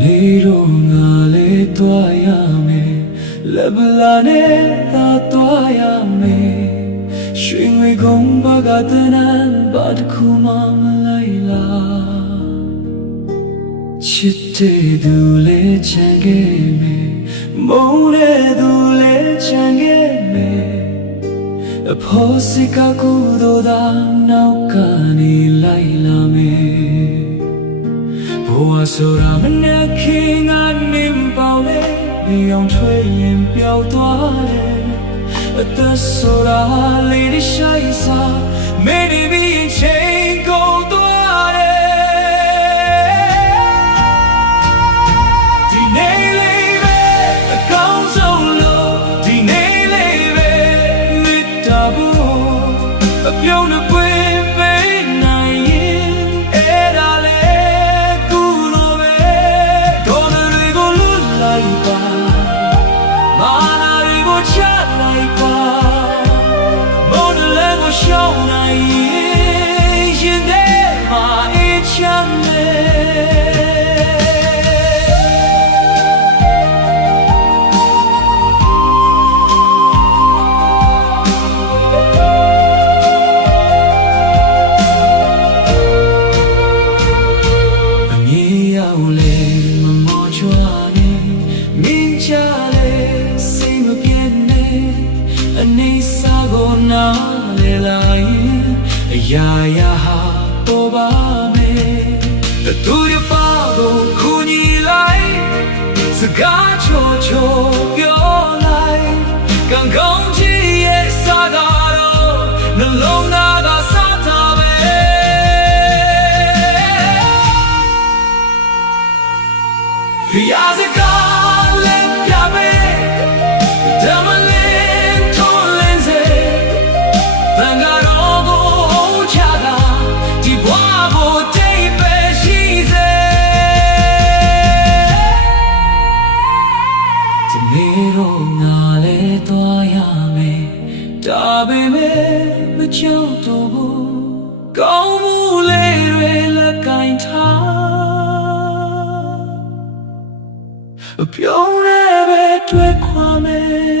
နေ့တော့ငါလေးသွားရမယ်လက်ပလာနဲ့သာသွားရမယ်ရွှေငွေကုန်းဘကတနန်ဘာတခုမှမလိုက်လားချစ်တဲ့သူလေးချန်ခဲ့မယ်မုန်းတဲ့သူလေးချန်ခဲ့မယ်အဖို့စိတ်ကကူတော့သာနောက်ကနေလိုက်လာမယ်ဘဝဆိုတာမနဲ့ခင်ကနေပေါလေမြေအောင်ထွေးရင်ပျောက်သွားတယ်အသက်ဆိုတာလေးတွေရှိုက်စားမေးပြီးချိန်ကုန်သွားတယ်ဒီနေ့လေးပဲအကောင်းဆုံးလို့ဒီနေ့လေးပဲမြတ်တာဘူးအပြုံးနဲ့ပွင့်ပေးနိုင်ရင်အဲ့ဒါလေးကူလို့ပဲဒေါ်လာတွေကိုလွတ်လိုက်ပါမာနာတွေကိုချလိုက်ပါမော်ဒလန်ကိုရှောင်းနိုင်ရင်ထဲမှာအေးချမ်းအနေစာကိုနားလေလိုက်အရာရာဟာပေါ်ပါမယ်သူရပါကိုခုညီလိုက်စကားချိုချိုပြောလိုက်ကံကောင်းကြီးရဲ့စာကားတော့နှလုံးသားကစားထားပဲရာစကားလည်းပြပဲဓမ္မဒါပေမဲ့မကြောက်တော့ဘူးကောင်းမှုလေးတွေလက်ကင်ထားအပြုံးနဲ့ပဲတွေ့ခွာမယ်